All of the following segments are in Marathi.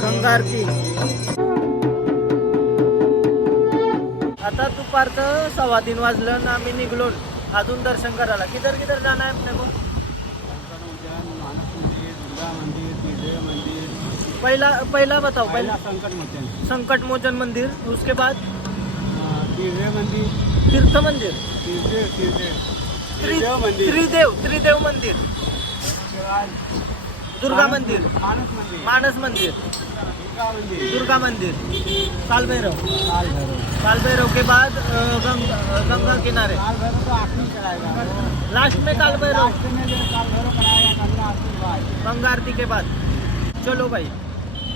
गंगा आरती. आता दुपारचं 3:15 वाजलं आणि आम्ही निघलो अजून दर्शन करायला. किधर किधर जाना है अपने को? पहला बताओ. पहला संकट मोचन मंदिर, उसके बाद तीर्थ मंदिर, त्रिदेव मंदिर, दुर्गा मंदिर, मानस मंदिर, दुर्गा मंदिर, काल भैरव के बाद गंगा किनारे, लास्ट में काल भैरव, गंगा आरती के बाद. चलो भाई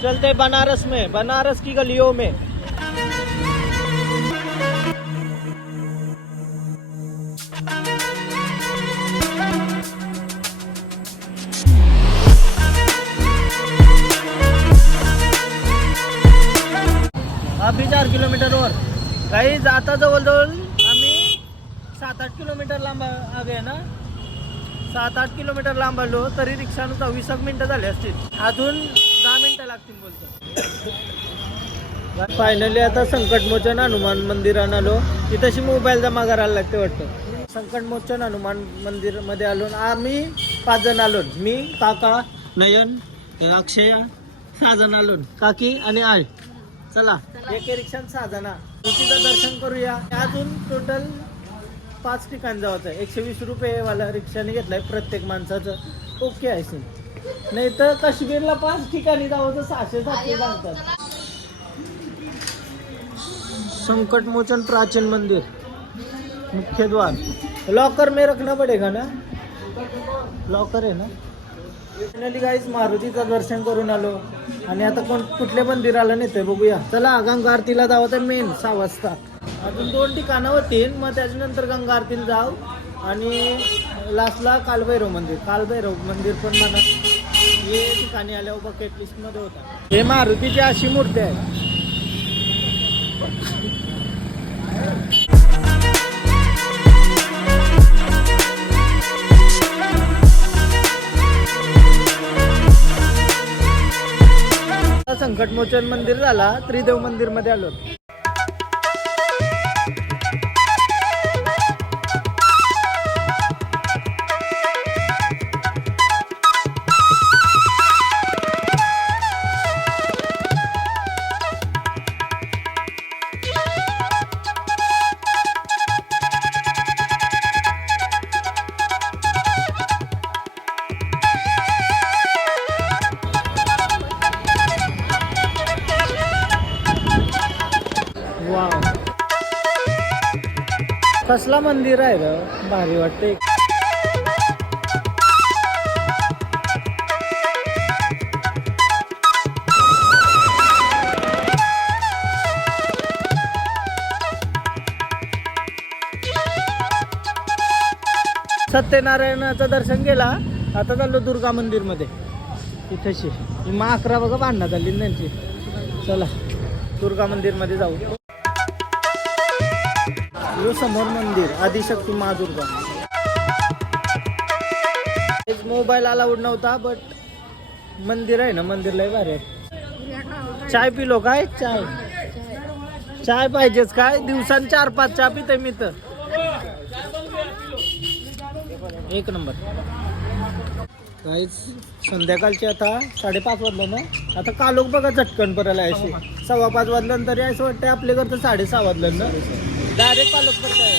चलते बनारस में, बनारस की गलियों में. अभी 4 किलोमीटर और काही जाता जवळजवळ आम्ही 7-8 किलोमीटर लांब आगे ना, 7-8 किलोमीटर लांब आलो तरी रिक्षानं 24 मिनिटं झाले असतील. अजून 10 मिनिटं लागतील बोलतो. फायनली आता संकटमोचन हनुमान मंदिरात आलो. तिथेशी मोबाईल जमा करायला लागते वाटतं. संकटमोचन हनुमान मंदिर मध्ये आलो. आम्ही 5 जण आलो. मी, काका, नयन, अक्षय, 6 जण आलो. काकी आणि आई. चला एक रिक्षा 6 जण तिथं दर्शन करूया. अजून टोटल 5 ठिकाण जायचं. 120 रुपये वाला रिक्षाने घेतलाय प्रत्येक माणसाचं. ओके आहे सीन. नाही तर काश्मीरला 5 ठिकाणी जावं 600-700 सांगतात. संकटमोचन प्राचीन मंदिर, मुख्य द्वार. लॉकर में रखना पडेगा ना, लॉकर आहे ना. फायनली गाईज मारुतीचं दर्शन करून आलो आणि आता कुठल्या मंदिराला नेतोय बघूया. चला गंगा आरतीला जावं तर मेन 6 वाजता. अजून 2 ठिकाणं होतील, मग त्याच्यानंतर गंगा आरतीला जाऊ आणि लास्टला कालभैरव मंदिर पण म्हणा. हे ठिकाणी आल्यावर बकेट लिस्ट मध्ये होता. हे मारुतीची अशी मूर्ती आहे. संकटमोचन मंदिर झाला, त्रिदेव मंदिर मध्ये आलो. कसला मंदिर आहे ग, भारी वाटते. सत्यनारायणाचं दर्शन केला. आता चाललो दुर्गा मंदिर मध्ये. इथेशी मा 11 बघा बांधण्यात आली त्यांची. चला दुर्गा मंदिर मध्ये जाऊ. समोर मंदिर आदिशक्ती मा दुर्गा. मोबाईल अलाउड नव्हता बट मंदिर आहे ना, मंदिर लय भारी आहे. चाय पिलो काय? चाय पाहिजेच काय? दिवसांनी 4-5 चहा पिते मी तर. एक नंबर. काहीच संध्याकाळचे आता 5:30 वाजलं ना. आता कालोख बघा झटकन परायला अशी 5:15 वाजलं तरी असं वाटतं आपल्याकडं 6:30 वाजलं ना. डायरेक्ट कालोख करताय.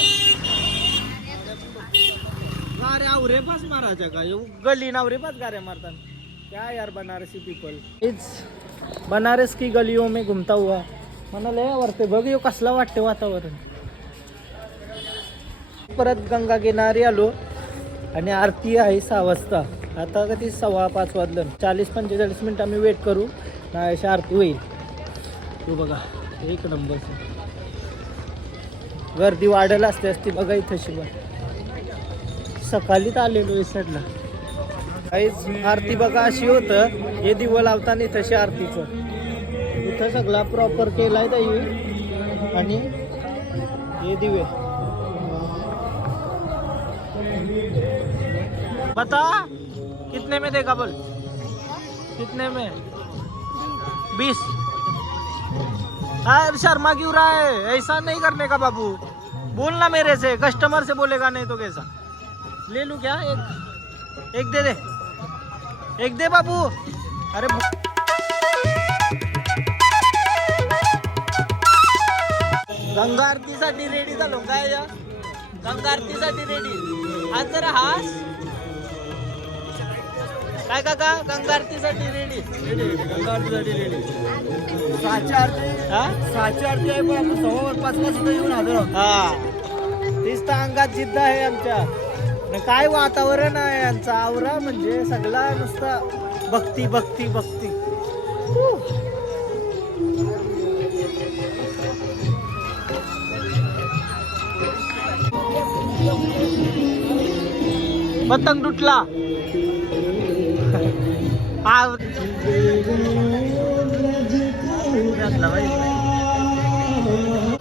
गारे आवरे पास मारायच्या का? गली नावरे पास गारे मारतात क्या यार. बनारसी पीपल. इट्स बनारस की गलियों में घुमता हुआ. मला लय आवडते बघ. यो कसला वाटते वातावरण. परत गंगा किनारी आलो आणि आरती आहे 6 वाजता. आता कधी 5:15 वाजलं. 40-45 मिनिट आम्ही वेट करू ना, अशी आरती होईल. तू बघा एक नंबर. गर्दी वाढेल असते बघा इथं. सकाळीच आलेलो आहे साईडला. काहीच आरती बघा अशी होतं. हे दिवं लावताना इथं आरतीचं इथं सगळा प्रॉपर केलाय ताई. आणि हे दिवे बता कितने में देगा बोल. कितने में? 20। यार शर्मा क्यों रहा है, ऐसा नहीं करने का बाबू, बोलना मेरे से, कस्टमर से बोलेगा नहीं तो कैसा। ले लूं क्या? एक दे दे, एक दे बाबू। अरे गंगा आरतीसाठी रेडी झालो काय या? गंगा आरतीसाठी रेडी आज जरा हास काय काका? गंगा आरतीसाठी रेडी? गंगा आरतीसाठी रेडी. साची आरती आहे पण आपण 5:15 वाजता येऊन हजर आहोत. हा तीच तर अंगात जिद्द आहे आमच्या. काय वातावरण आहे यांचा, आवरा म्हणजे सगळा नुसता भक्ती भक्ती भक्ती. पतंग तुटला.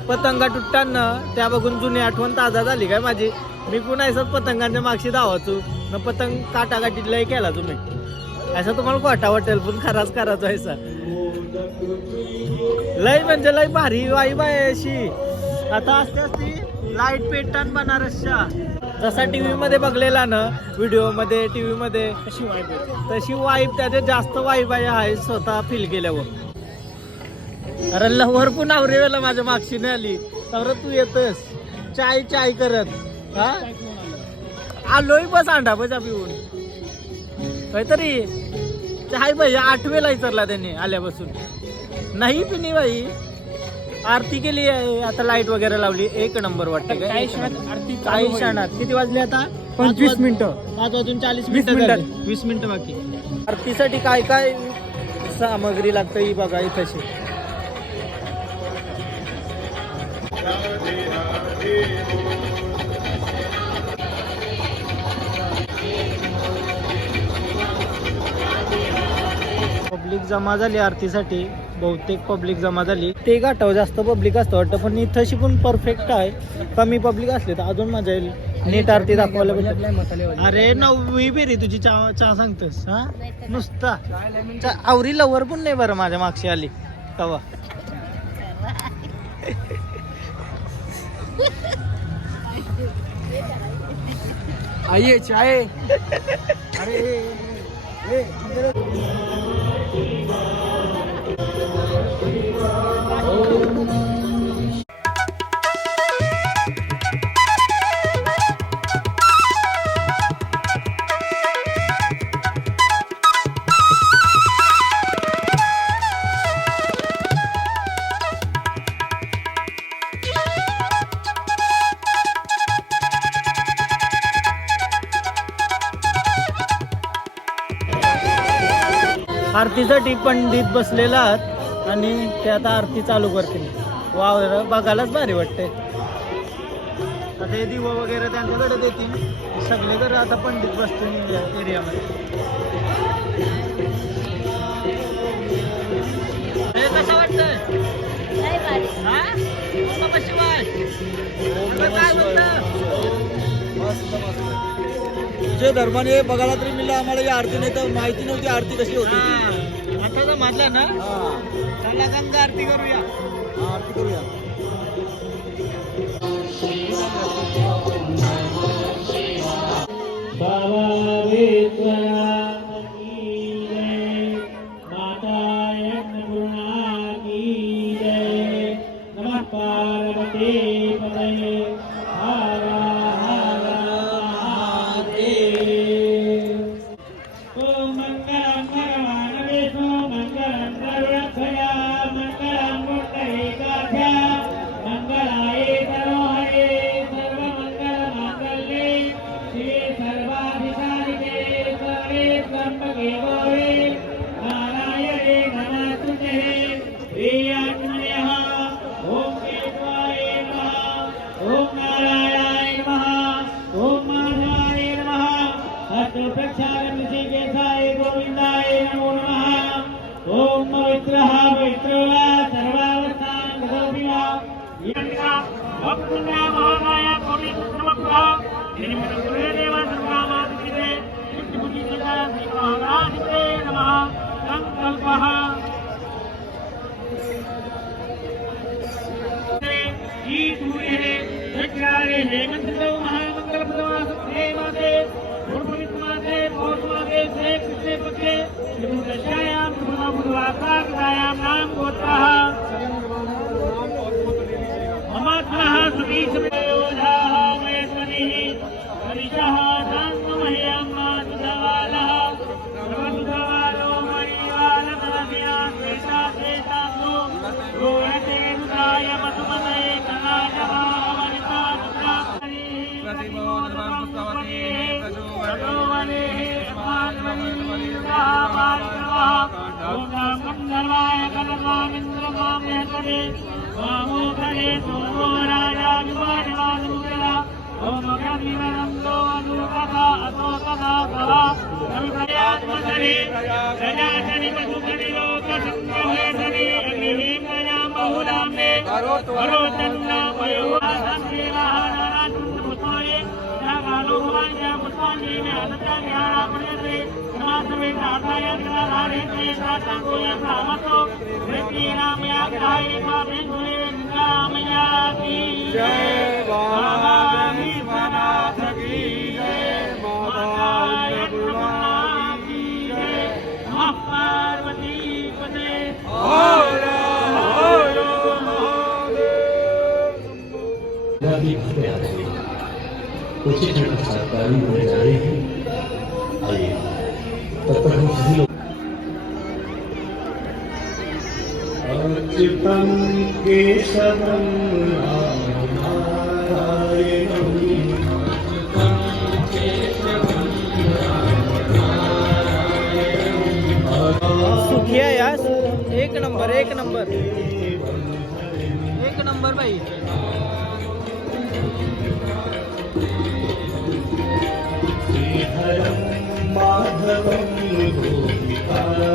पतंगा तुटताना त्या बघून जुनी आठवण ताजा झाली काय माझी. मी पुन्हा असं पतंगांच्या मागशी धावाचो न पतंग काटाकाटीत लय केला तुम्ही. असं तुम्हाला खोटा वाटेल पण खराच करायचा ऐसा. लय म्हणजे लय भारी वाईब आहे अशी. आता असते असती लाईट पेटतान बनारसच्या जसा टीव्ही मध्ये बघलेला ना, व्हिडिओ मध्ये टीव्ही मध्ये तशी वाईब त्याच्यात जास्त वाईब आहे स्वतः फील केल्यावर. अरे लवर पण आवरे वेळेला माझ्या मागशी नाही आली तर तू येतस चाय चाय करत. हा आलोय बस अंडा बजा पिऊन काहीतरी चाय भाई 8वेला विचारला त्याने आल्यापासून. नाही पिनी बाई, आरती केली आहे आता, लाईट वगैरे लावली, एक नंबर वाटते. काय काही क्षणात किती वाजले आता? 25 मिनिटं. 5 वाजून 40 मिनिटं, 20 मिनिटं बाकी. आरतीसाठी काय काय सामग्री लागतं ही बघा इथशी. पब्लिक जमा झाली आरतीसाठी, बहुतेक पब्लिक जमा झाली. ते गाठाव जास्त पब्लिक असतं वाटतं, पण इथंशी पण परफेक्ट आहे. कमी पब्लिक असले तर अजून मजा येईल. नीट आरती दाखवायला भेटेल. अरे 9वी बेरी तुझी चहा सांगतोस हा नुसता. आवरी लवर पण नाही बरं माझ्या मागशी आली कवा. आइए चाय. अरे आरतीसाठी पंडित बसलेला आहात आणि ते आता आरती चालू करतील. वाव बघायलाच भारी वाटते. आता हे दिवं वगैरे त्यांच्याकडे देतील सगळेकडे. आता पंडित बसतील एरियामध्ये. कसं वाटतंय? तुझ्या धर्माने बघायला तरी मिळालं आम्हाला या आरती, नाही तर माहिती नव्हती आरती कशी होती. आता तर म्हटलं ना चला गंगा आरती करूया. आरती करूया. नाम गोत्रः ममत्वः सुबीजयोधाः मयस्वनिः मनिषः शान्तमह्यं मातुधवालः प्रबन्धवालो मणिवालतरभियां श्वेता श्वेतांगो रोहिते रुद्राय मधुमते कलाजवामनिता गन्धर्वाय कलकामिन्द्रमाम्यहतरे वामोघरे सोमो राजा विवादिवादमुद्रा ओम गन्धिवरन्दो अनुकथा अतो तथा सवा नविभयात्मसरे रजासनि पशुकनि लोकसंग्रहेसनि अग्निः प्रजां बहुलाम्बे करोतन्नामयो संसेवाहाराचुन्दपुष्पोये नागालोकवाञ्चा पुष्पाञ्जलि में अनंता विहारा पड़े समासवे प्रार्थायन्त्राधारिते सातांगोयं रामतो श्री रामया ग्रहाय स्वामिन्वे रामया की जय भवानी माता की जय माता यमुना की जय नमः पार्वती पते हर हर महादेव। कुछ सरकारी होने जा रही है। आइए तब तक हम सभी लोग अर्चितं केशवं नारायणं सुखिया यार एक नंबर एक नंबर एक नंबर भाई। श्रीहरं माधवं गोपिकावल्लभं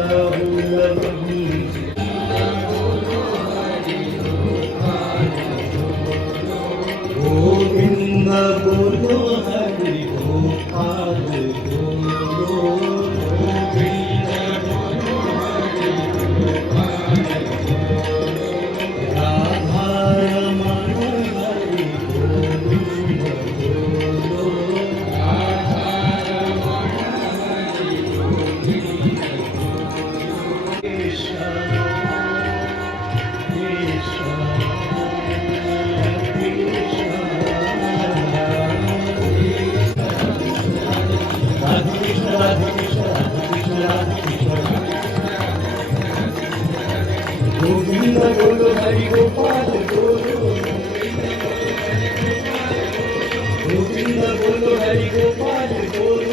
गोविन्द बोलो हरि गोपाल बोलो गोविन्द बोलो हरि गोपाल राधा रमण हरि गोविन्द बोलो गोविंद बोलो हरि गोपाल बोलो गोविंद बोलो हरि गोपाल बोलो।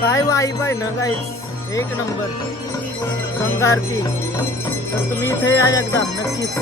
काय वाईब आहे ना गाईस एक नंबर गंगा आरती। तर तुम्ही इथे या एकदा नक्कीच।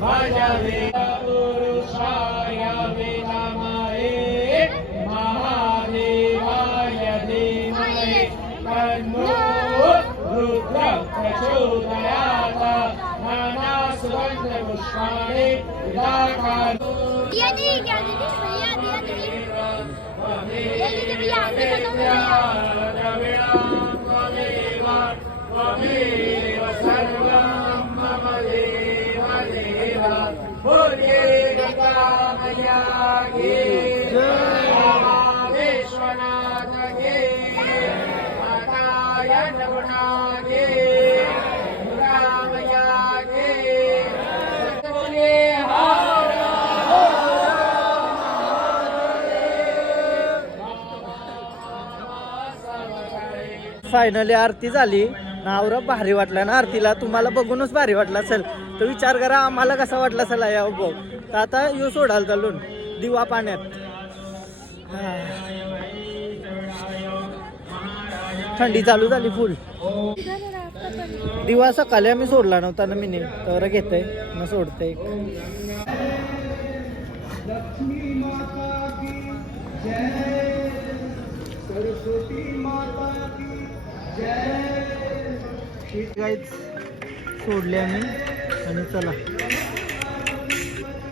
भजते पुरुषाय विद्महे महादेवाय धीमहि तन्नो रुद्रः प्रचोदयात् नानासुगन्धपुष्पाणि विदाकानि दिया नहीं क्या दीदी भैया दिया नहीं ये लीजिए भैया आगे खत्म हो गया फायनली आरती झाली. नावरा भारी वाटला ना आरतीला. तुम्हाला बघूनच भारी वाटला असेल तर विचार करा आम्हाला कसा वाटला असेल या बघ. तर आता यो सोडाल चालून दिवा पाण्यात. थंडी चालू झाली फुल. दिवा सकाळी आम्ही सोडला नव्हता ना मी तर घेतय मग सोडते. सोडले आम्ही आणि चला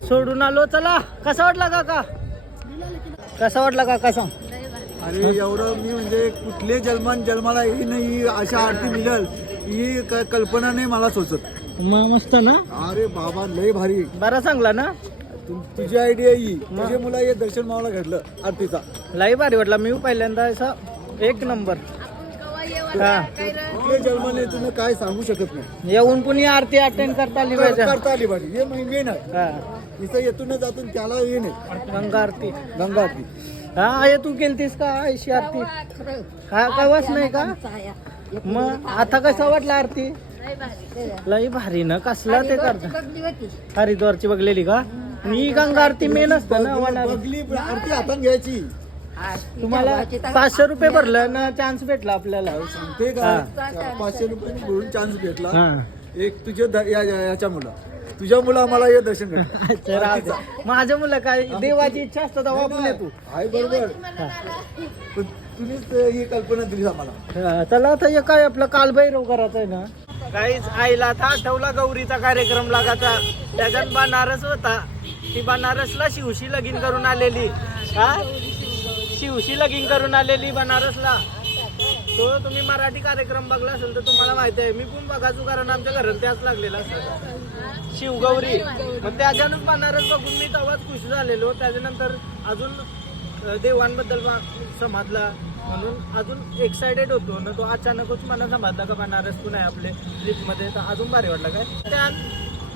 सोडून आलो. चला कसा वाटला काका? कसा वाटला काका सांग? अरे एवढं मी म्हणजे कुठले जन्माला ही नाही अशा आरती मिळेल ही कल्पना नाही मला सुचत. मस्त ना? अरे बाबा लय भारी. बरा सांगला ना? तुझी आयडिया ही तुझे मुला हे दर्शन मावला घडलं आरतीचा. लई भारी वाटला. मी पहिल्यांदा असा एक नंबर. हा कुठले जन्माने तुम्ही काय सांगू शकत नाही. येऊन पुणे आरती अटेंड करता आली पाहिजे. करता आली पाहिजे हे मेन आहे. हा इथं येतून जातून त्याला हे नाही. गंगा आरती. गंगा आरती हा ये तू केलतीस का ऐशी आरती? हा कवाच नाही का? मग आता कसा वाटला आरती? लई भारी ना. कसला ते करता हरिद्वारची बघलेली का? मी गंगा आरती मेन असतं ना. बघली आरती हातात घ्यायची. तुम्हाला 500 रुपये भरलं ना चान्स भेटला आपल्याला. ते काय 500 रुपये भरून चान्स भेटला. हा एक याच्या मुलं तुझ्या मुलं आम्हाला हे दर्शन करतात. अच्छा, राहू दे. माझ्या मुलं काय देवाची इच्छा असतं तेव्हा आपण येतो. आहे बरोबर पण तुम्हीच ही कल्पना दिली आम्हाला. हा, चला आता हे काय आपलं कालभैरव करायचं आहे ना. काहीच आईला आता आठवला गौरीचा कार्यक्रम लागायचा. त्याच्यात बनारस होता. ती बनारसला शिवशी लगीन करून आलेली. हा शिवशी लगीन करून आलेली बनारसला. तो तुम्ही मराठी कार्यक्रम बघला असेल तर तुम्हाला माहिती आहे. मी पण बघायचो कारण आमच्या घरात त्याच लागलेला असतात शिवगौरी. मग त्याच्यानंच बनारस बघून मी तेव्हाच खुश झालेलो. त्याच्यानंतर अजून देवांबद्दल समजला म्हणून अजून एक्सायटेड होतो ना. तो अचानकच मला समजला का बनारस पण आहे आपले ट्रिपमध्ये. तर अजून भारी वाटलं काय. त्यात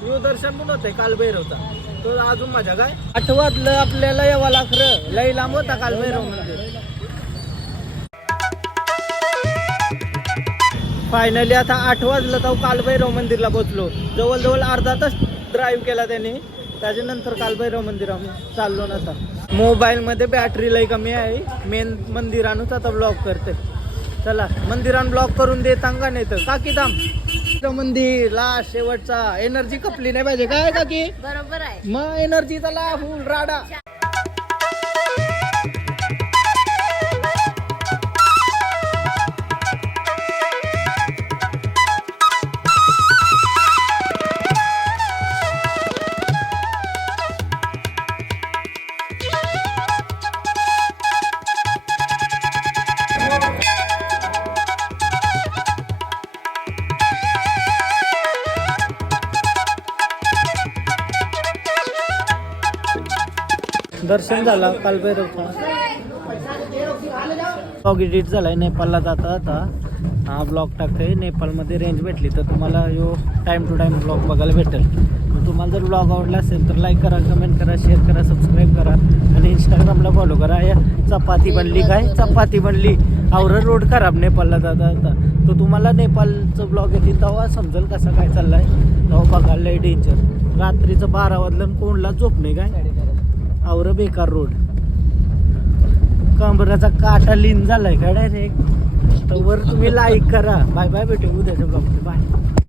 यो दर्शन पण होतंय कालभैरवचा. तो अजून माझ्या काय आठवतलं आपल्याला यावं लागलं. लई लांब होता कालभैरव मंदिर. फायनली आता 8 वाजलं तर कालभैरव मंदिरला पोहोचलो. जवळजवळ अर्धा तास ड्राईव्ह केला त्याने. त्याच्यानंतर कालभैरव मंदिर आम्ही चाललो ना. आता मोबाईलमध्ये बॅटरी लई कमी आहे. मेन मंदिरानंच आता ब्लॉक करते. चला मंदिरान ब्लॉक करून दे सांगा नाही तर काकी थांब. मंदिर लास्ट शेवटचा. एनर्जी कपली नाही पाहिजे काय काकी? बरोबर आहे. मग एनर्जी चला फुल राडा. दर्शन झाला कालभैरवचा. ब्लॉग एडिट झालाय. नेपाळला जाता आता हा ब्लॉग टाकतोय. नेपाळमध्ये रेंज भेटली तर तुम्हाला यो टाइम टू टाइम ब्लॉग बघायला भेटेल. तुम्हाला जर ब्लॉग आवडला असेल तर लाईक करा, कमेंट करा, शेअर करा, सबस्क्राईब करा आणि इंस्टाग्रामला फॉलो करा. या चपाती बनली काय? चपाती बनली. आवरं रोड खराब नेपाळला जाता आता. तो तुम्हाला नेपाळचं ब्लॉग येतील तेव्हा समजेल कसा काय चाललाय. तेव्हा बघायला लय डेंजर. रात्रीचं 12 वाजलं कोणला झोप नाही काय. आवरं बेकार रोड. कमराचा काटा लीन झालाय काय डायरेक्ट. तर वर तुम्ही लाईक करा. बाय बाय भेटू उद्याच्या ब्लॉगमध्ये. बाय.